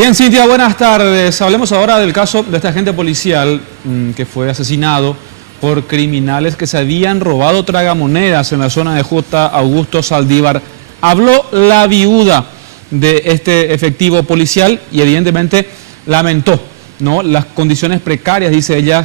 Bien, Cintia, buenas tardes. Hablemos ahora del caso de este agente policial que fue asesinado por criminales que se habían robado tragamonedas en la zona de J. Augusto Saldívar. Habló la viuda de este efectivo policial y evidentemente lamentó, ¿no?, las condiciones precarias, dice ella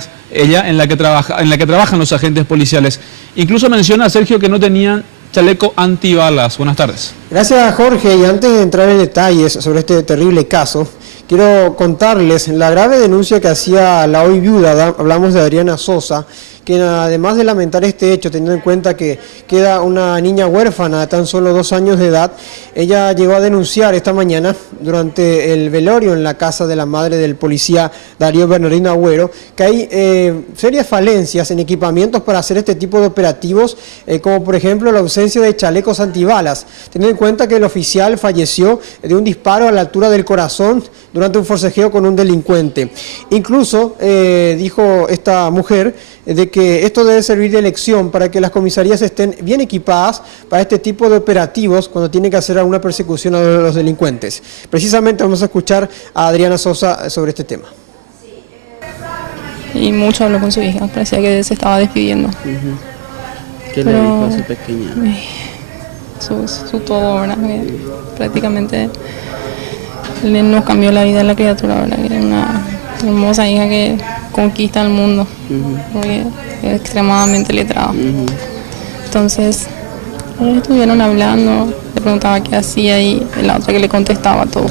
en la que trabajan los agentes policiales. Incluso menciona, Sergio, que no tenían chaleco antibalas. Buenas tardes. Gracias, Jorge. Y antes de entrar en detalles sobre este terrible caso, quiero contarles la grave denuncia que hacía la hoy viuda. Hablamos de Adriana Sosa, que además de lamentar este hecho, teniendo en cuenta que queda una niña huérfana de tan solo 2 años de edad, ella llegó a denunciar esta mañana durante el velorio en la casa de la madre del policía Darío Bernardino Agüero, que hay serias falencias en equipamientos para hacer este tipo de operativos, como por ejemplo la ausencia de chalecos antibalas, teniendo en cuenta que el oficial falleció de un disparo a la altura del corazón durante un forcejeo con un delincuente. Incluso dijo esta mujer de que esto debe servir de lección para que las comisarías estén bien equipadas para este tipo de operativos cuando tiene que hacer alguna persecución a los delincuentes. Precisamente vamos a escuchar a Adriana Sosa sobre este tema. Y mucho habló con su hija, parecía que se estaba despidiendo. ¿Qué le dijo a su pequeña? Su todo, ¿verdad? Prácticamente nos cambió la vida de la criatura, ¿verdad? Que era una hermosa hija que conquista el mundo, porque es extremadamente letrada. Entonces, ellos estuvieron hablando, le preguntaba qué hacía y la otra que le contestaba todo.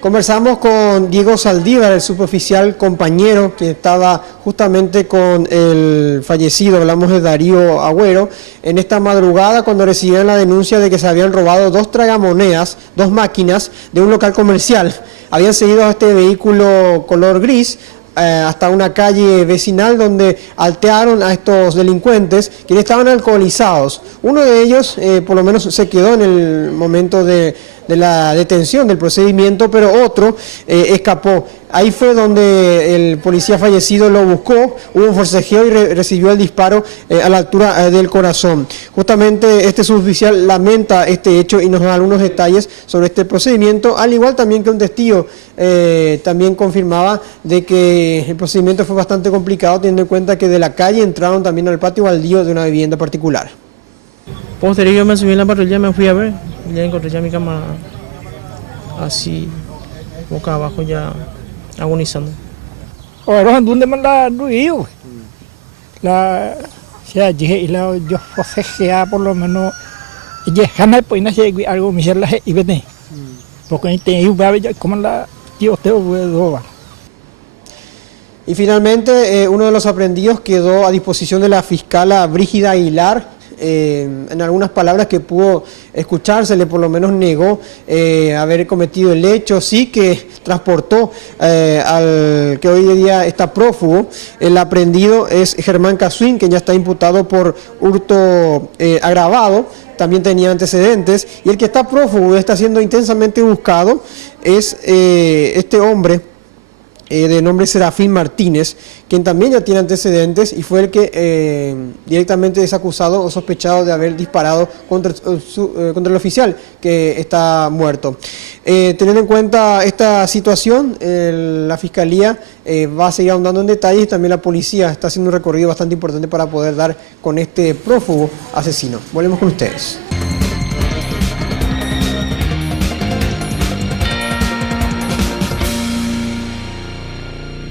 Conversamos con Diego Saldívar, el suboficial compañero que estaba justamente con el fallecido, hablamos de Darío Agüero, en esta madrugada cuando recibieron la denuncia de que se habían robado 2 tragamonedas, 2 máquinas de un local comercial. Habían seguido a este vehículo color gris hasta una calle vecinal donde altearon a estos delincuentes quienes estaban alcoholizados. Uno de ellos por lo menos se quedó en el momento de la detención del procedimiento, pero otro escapó. Ahí fue donde el policía fallecido lo buscó, hubo un forcejeo y recibió el disparo a la altura del corazón. Justamente este suboficial lamenta este hecho y nos da algunos detalles sobre este procedimiento, al igual también que un testigo también confirmaba de que el procedimiento fue bastante complicado, teniendo en cuenta que de la calle entraron también al patio baldío de una vivienda particular. Posterior yo me subí en la patrulla, me fui a ver, ya encontré ya mi cama así, boca abajo ya agonizando. Ahora dónde me la ruido, la sea dije la yo sea por lo menos ya jamás pues no sé algo me la y vete porque te iba como la tío te voy. Y finalmente uno de los aprendidos quedó a disposición de la fiscala Brígida Aguilar. En algunas palabras que pudo escuchársele, por lo menos negó haber cometido el hecho, sí que transportó al que hoy en día está prófugo. El aprendido es Germán Casuín, que ya está imputado por hurto agravado, también tenía antecedentes, y el que está prófugo y está siendo intensamente buscado es este hombre de nombre Serafín Martínez, quien también ya tiene antecedentes y fue el que directamente es acusado o sospechado de haber disparado contra el oficial que está muerto. Teniendo en cuenta esta situación, la Fiscalía va a seguir ahondando en detalles y también la policía está haciendo un recorrido bastante importante para poder dar con este prófugo asesino. Volvemos con ustedes.